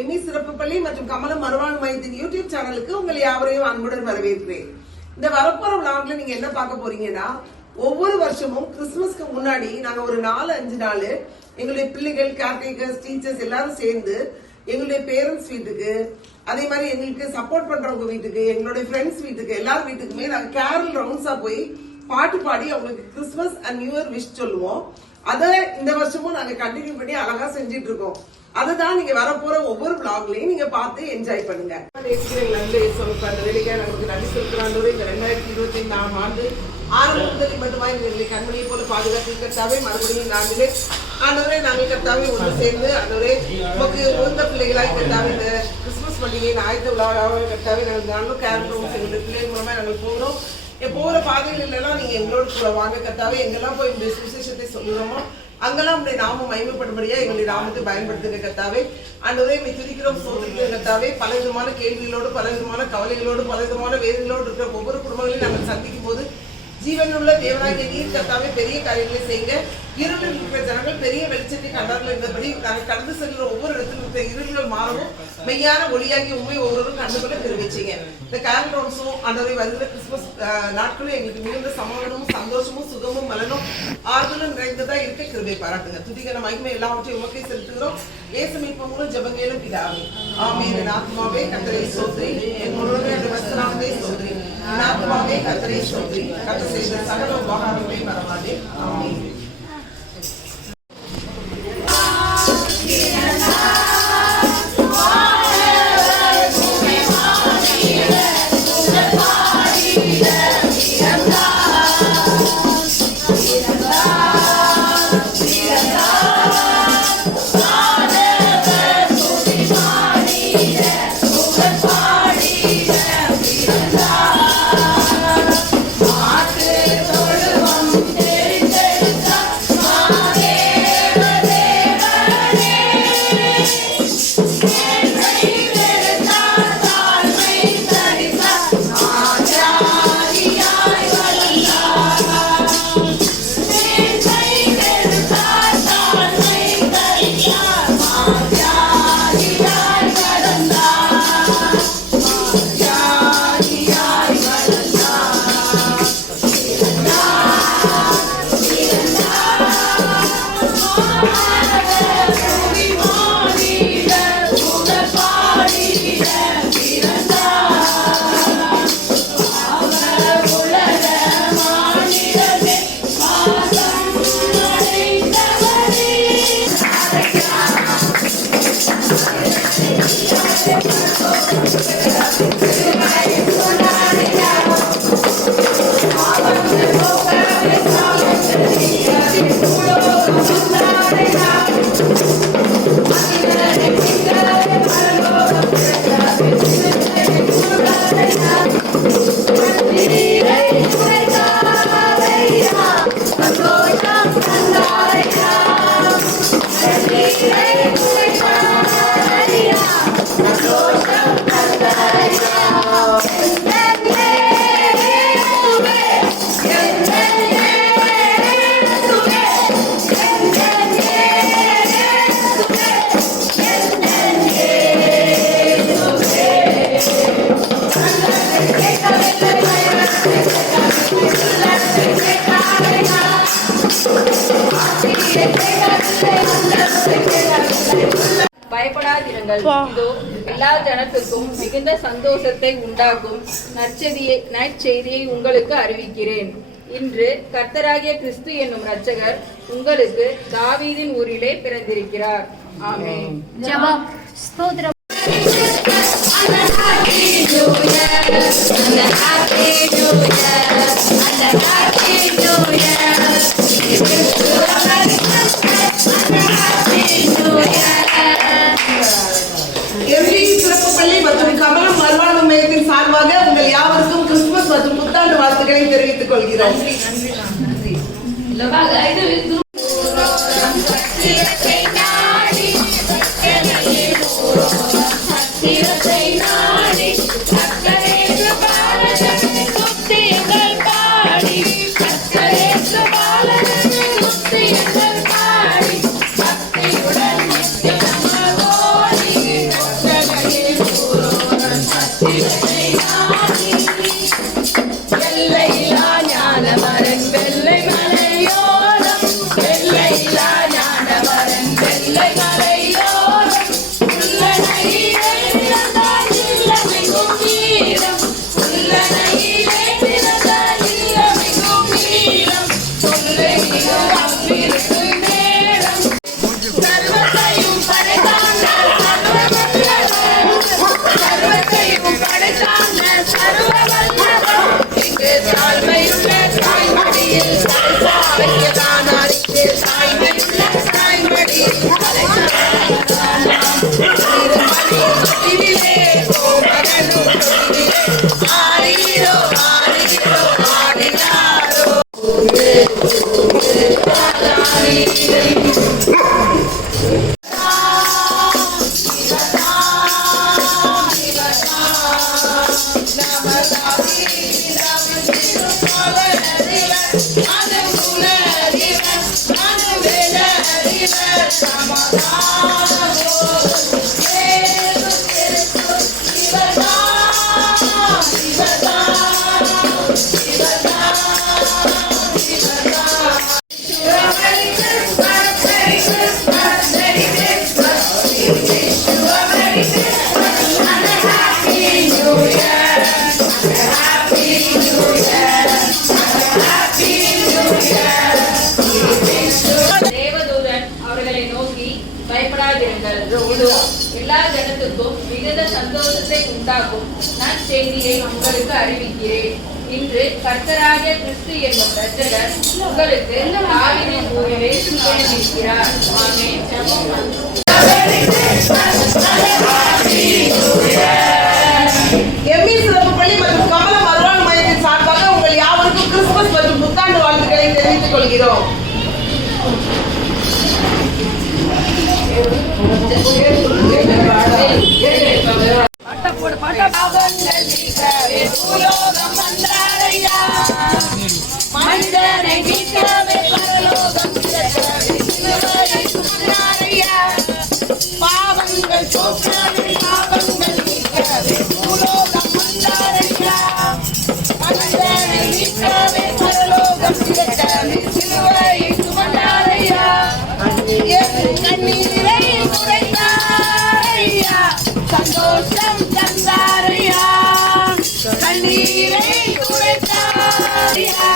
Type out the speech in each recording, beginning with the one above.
Emmy சிறப்பு பள்ளி மற்றும் கமலம் மறுவாழ்வு மையத்தின் யூடியூப் சேனலுக்கு உங்களை யாவரையும் அன்புடன் வரவேற்கிறேன். இந்த வரப்போற விழாவில் நீங்க என்ன பார்க்க போறீங்கன்னா, ஒவ்வொரு வருஷமும் கிறிஸ்துமஸ்க்கு முன்னாடி நாங்க ஒரு 4-5 நாள் எங்களுடைய பிள்ளைகள், கேர்டேக்கர்ஸ், டீச்சர்ஸ் எல்லாரும் சேர்ந்து எங்களுடைய பேரண்ட்ஸ் வீட்டுக்கு, அதே மாதிரி எங்களுக்கு சப்போர்ட் பண்றவங்க வீட்டுக்கு, எங்களுடைய ஃப்ரெண்ட்ஸ் வீட்டுக்கு, எல்லார் வீட்டுக்குமே நாங்க கேரல் ரவுண்ட்ஸா போய் பாட்டு பாடி அவங்களுக்கு Christmas and new year wish சொல்லுவோம். அதை இந்த வருஷமும் நாங்க கண்டினியூ பண்ணி அழகா செஞ்சிட்டு இருக்கோம். அதுதான் நீங்க வரப்போற ஒவ்வொரு விளாக்லயும் நீங்க பார்த்து என்ஜாய் பண்ணுங்க. நமக்கு நன்றி செலுத்துறாங்க. இந்த 2025ஆம் ஆண்டு ஆரம்பத்தில் மட்டுமா எங்களை கண்மணியை போல பாதுகாத்து கர்த்தாவே மறுபடியும் நாங்களே ஆண்டவரே நாங்கள் கர்த்தாவே ஒன்று சேர்ந்து ஆண்டவரே நமக்கு உகந்த பிள்ளைகளாய் கர்த்தாவே இந்த கிறிஸ்துமஸ் பண்டிகையின் ஆயத்த விழாவாக கர்த்தாவே நாங்கள் கேரளம் எங்களுடைய பிள்ளைகள் மூலமா நாங்கள் போகிறோம். போற பாதைகள் எல்லாம் நீங்க எங்களோட கூட வாங்க கர்த்தாவே. எங்கெல்லாம் போய் இந்த சுவிசேஷத்தை சொல்லுறோமோ அங்கெல்லாம் உடைய நாமம் மகிமைப்படும்படியா எங்களுடைய நாமத்தை பயன்படுத்துங்க கர்த்தாவே. ஆண்டவரே துதிக்கிறோம், சோதரிக்கிறோம் கர்த்தாவே. பல விதமான கேள்விகளோடு, பல விதமான கவலைகளோடு, பல விதமான வேதனைகளோடு இருக்கிற ஒவ்வொரு குடும்பங்களையும் நாங்கள் சந்திக்கும் போது ஜீவனுள்ள தேவனாகிய நீர் கர்த்தாவே பெரிய காரியங்களை செய்யுங்க. இருளில் இருக்கிற ஜனங்கள் பெரிய வெளிச்சத்தை கண்டார்கள் என்றபடி நாங்கள் கடந்து செல்கிற ஒவ்வொரு இடத்துல இருக்கிற இருள்கள் மாறவும் மெய்யான ஒளியாகி உண்மை ஒவ்வொருவரும் கண்டுகொள்ள தெரிவிச்சிங்க. இந்த கேரல் ரவுண்ட்ஸும் ஆண்டவரை வருகிற கிறிஸ்துமஸ் நாட்களும் எங்களுக்கு மிகுந்த சமாதானமும் சந்தோஷமும் சுகமும் மலனும் ஆறுதலும் நிறைந்ததா இருக்க கிருபை பாராட்டுங்க. துதிகர மகிமை எல்லாவற்றையும் உமக்கே செலுத்துகிறோம். இயேசு மீட்பு மூலம் ஜெபங்கேலும் பிதாவே ஆமென். என் ஆத்மாவே கர்த்தரை ஸ்தோத்திரி, என் முழுவதும் வஸ்திரநாமத்தை ஸ்தோத்திரி. என் ஆத்மாவே கர்த்தரை ஸ்தோத்திரி, கர்த்தர் செய்த சகல உபகாரங்களையும் மறவாதே. ஆமென். பயப்படாதிருங்கள், இதோ எல்லா ஜனத்துக்கும் மிகுந்த சந்தோஷத்தை உண்டாக்கும் நற்செய்தியை உங்களுக்கு அறிவிக்கிறேன். இன்று கர்த்தராகிய கிறிஸ்து என்னும் இரட்சகர் உங்களுக்கு தாவீதின் ஊரிலே பிறந்திருக்கிறார். ஆமென். ஜெபம். ஸ்தோத்திரம். எம்மி சிறப்பு பள்ளி மற்றும் கமலம் மறுவாழ்வு மையத்தின் சார்பாக உங்கள் யாவருக்கும் கிறிஸ்துமஸ் மற்றும் புத்தாண்டு வாழ்த்துக்களை தெரிவித்துக் கொள்கிறோம். எல்லா ஜனத்துக்கும் மிகுந்த சந்தோஷத்தை உண்டாக்கும் நற்செய்தியை உங்களுக்கு அறிவிக்கிறேன். இன்று கர்த்தராகிய கிறிஸ்து என்னும் இரட்சகர் உங்களுக்கு தாவீதின் ஊரிலே பிறந்திருக்கிறார். ஆமென். எம்மி சிறப்பு பள்ளி மற்றும் கமலம் அருளான் மையத்தின் சார்பாக உங்கள் யாவருக்கும் கிறிஸ்துமஸ் மற்றும் புத்தாண்டு வாழ்த்துக்களை தெரிவித்துக் கொள்கிறோம். பாவங்கள் போக்கவே பாவங்கள் நீக்கவே பூலோகம் வந்தாரையா. மனிதனை நீக்கவே பரலோகம் திறக்கவே சிலுவையை சுமந்தாரையா. என் கண்ணீரை துடைத்தாரையா, சந்தோஷம் தந்தாரையா. கண்ணீரை துடைத்தாரையா,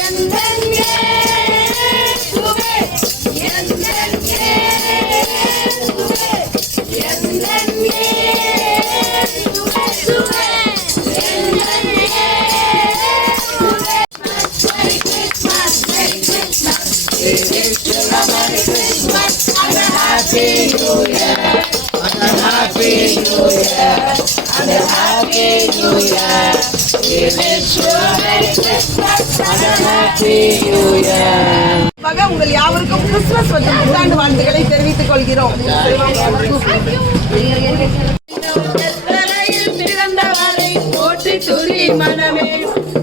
எந்தன் இயேசுவே, எந்தன் இயேசுவே, எந்தன் இயேசுவே, எந்தன் இயேசுவே. Merry Christmas, Merry Christmas, we wish you a Merry Christmas and a Happy New Year, and a Happy New Year, and a Happy New Year. We wish you a Merry Christmas and a Happy New Year. உங்கள் யாவருக்கும் Christmas மற்றும் புத்தாண்டு வாழ்த்துக்களை தெரிவித்துக் கொள்கிறோம். பிறந்தவரை போற்றி துதி மனமே,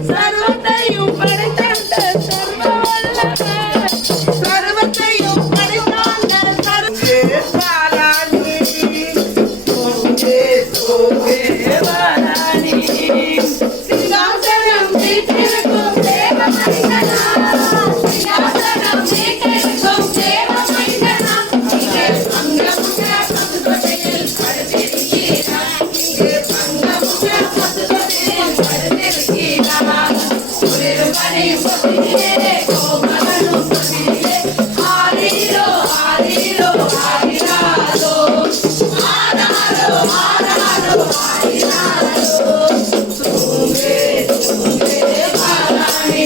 சர்வத்தையும் படைத்தாண்ட சர்வ வல்லவர், சர்வத்தையும் படைத்தாண்ட சர்வராணி, தேவராணி, சிங்காசனம் வீட்டிற்கும் தேவ மனிதனா, சிங்காசனம் வீட்டிற்கும் தேவ மனிதனா, இங்கே அங்கமுக பசுபதியில் படுத்திருக்கிறார், இங்கே அங்கமுக பசுபதியில் படுத்திருக்கிறார். குளிரும் பனியும் பொதியிலே கோமகனும் பொதியிலே ஆரிரோ ஆரிரோ ஆரிராரோ ஆராரோ ஆராரோ ஆரிராரோ. தூங்கே தூங்கே பாராணி.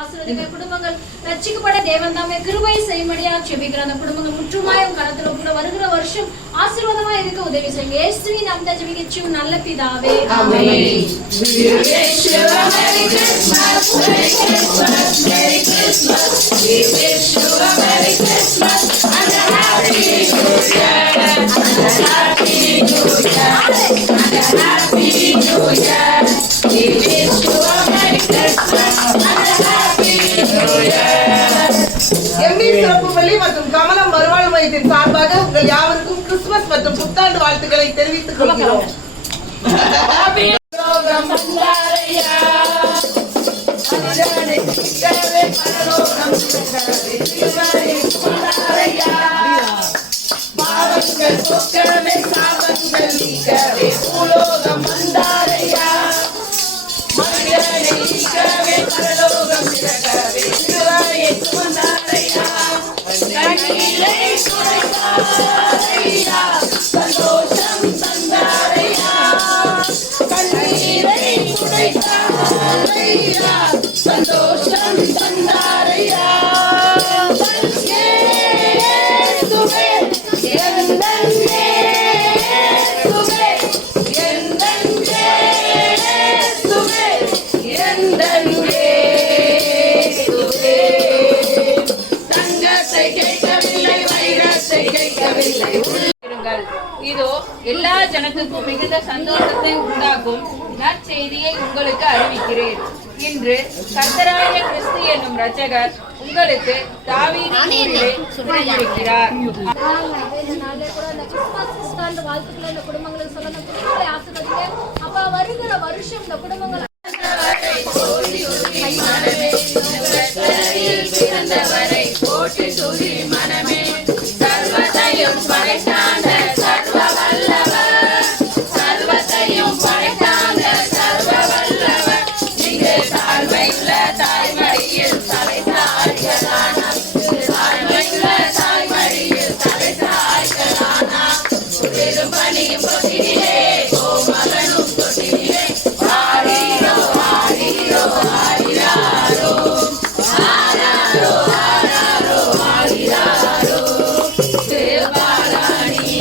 ஆசீர்வதிங்க. குடும்பங்கள் ரட்சிக்கப்பட தேவன் தாமே கிருபை செய்யும்படியா ஜெபிக்கிற அந்த குடும்பங்கள் முற்றுமாய் உங்க கரத்துல கூட வருகிற வருஷம் ஆசீர்வாதமா இருக்க உதவி செய்யுங்க. இயேசுவின் நாமத்தில் ஜெபிக்கிறோம் நல்ல பிதாவே. ஆமென். We wish you a Merry Christmas, Merry Christmas, Merry Christmas. We wish you a Merry Christmas and a Happy New Year, and a Happy New Year, and a Happy New Year. We wish you a Merry Christmas and a Happy New Year. எம்மி சிறப்பு பள்ளி மற்றும் கமலம் மறுவாழ்வு மையத்தின் சார்பாக உங்கள் யாவருக்கும் Christmas மற்றும் புத்தாண்டு வாழ்த்துக்களை தெரிவித்துக் கொள்கிறோம். பரலோகம் வந்தாரையா, மனிதனை நீக்கவே பரலோகம் திறக்கவே சிலுவையை சுமந்தாரையா. பாவங்கள் போக்கவே சாபங்கள் நீக்கவே பூலோகம் வந்தாரையா. மனிதனை நீக்கவே பரலோகம் திறக்கவே சிலுவையை சுமந்தாரையா. கண்ணீரை துடைத்தாரையா, சந்தோஷம் தந்தாரையா. கண்ணீரை துடைத்தாரையா, சந்தோஷம் தந்தாரையா. இயேசுவே, எந்தன் இயேசுவே, எந்தன் இயேசுவே, எந்தன் இயேசுவே. தங்கத்தை கேட்கவில்லை, வைரத்தை கேட்கவில்லை. இருங்கள். இதோ எல்லா ஜனத்துக்கும் மிகுந்த சந்தோஷத்தை உண்டாக்கும் நற்செய்தியை உங்களுக்கு அறிவிக்கிறேன். இன்று கர்த்தராகிய கிறிஸ்து என்னும் இரட்சகர் உங்களுக்கு தாவீதின் ஊரிலே பிறந்திருக்கிறார். இந்த நாள்ல கூட அந்த கிறிஸ்துமஸ் புத்தாண்டு வாழ்த்துக்களை இந்த குடும்பங்களுக்கு சொல்லணும். குடும்பங்களை ஆசீர்வதிங்க. அப்பா வருகிற வருஷம் இந்த குடும்பங்கள் பிறந்தவரை போற்றி துதி மனமே, சர்வத்தையும் படைத்தாண்ட சர்வ வல்லவர், சர்வத்தையும் படைத்தாண்ட சர்வ வல்லவர். இங்கு தாழ்மையுள்ள தாய்மடியில் தலை சாய்களானார், தாழ்மையுள்ள தாய்மடியில் தலை சாய்களானார். குளிரும் பனியும் கொட்டினிலே கோமகனும் தொட்டினிலே ஆரீரோ ஆரீரோ ஆரிராரோ ஆராரோ ஆராரோ ஆரிராரோ தேவாராணி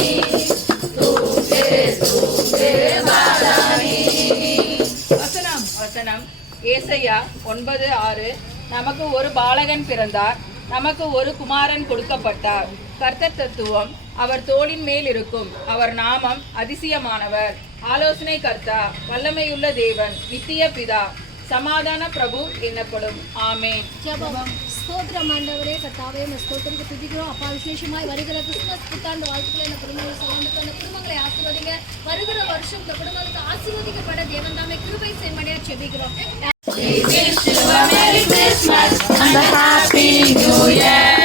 தூங்கே தூங்கே வாராணி. வசனம் ஏசாயா 9:6. நமக்கு ஒரு பாலகன் பிறந்தார், நமக்கு ஒரு குமாரன் கொடுக்கப்பட்டார். கர்த்தர் தத்துவம் அவர் தோளின் மேல் இருக்கும். அவர் நாமம் அதிசயமானவர், ஆலோசனை கர்த்தா, வல்லமையுள்ள தேவன், நித்திய பிதா, சமாதான பிரபு என்னப்படும். ஆமென். ஜெபம். ஸ்தோத்திரம் ஆண்டவரே, கர்த்தாவே உம்மை ஸ்தோத்திரிக்க துதிக்கிறோம். அப்பா, விசேஷமாய் வருகிற கிறிஸ்துமஸ் புத்தாண்டு வாழ்த்துக்களை இந்த குடும்பங்களை சலாமுக்கு அந்த குடும்பங்களை ஆசீர்வதிங்க. வருகிற வருஷம் இந்த குடும்பங்களுக்கு ஆசீர்வதிக்கப்பட தேவன் தாமே கிருபை செய்யும்படியா ஜெபிக்கிறோம். We wish you a Merry Christmas and a Happy New Year,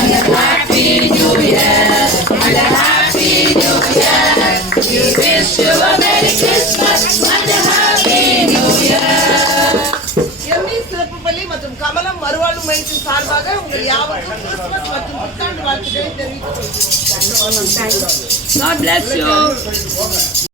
and a Happy New Year, and a Happy New Year. We wish you a Merry Christmas and a Happy New Year. எம்இ சிறப்பு பள்ளி மற்றும் கமலம் மறுவாழ்வு மையத்தின் சார்பாக உங்கள் யாவருக்கும் Christmas மற்றும் புத்தாண்டு வாழ்த்துக்களை தெரிவித்துக் கொள்கிறோம். God bless you.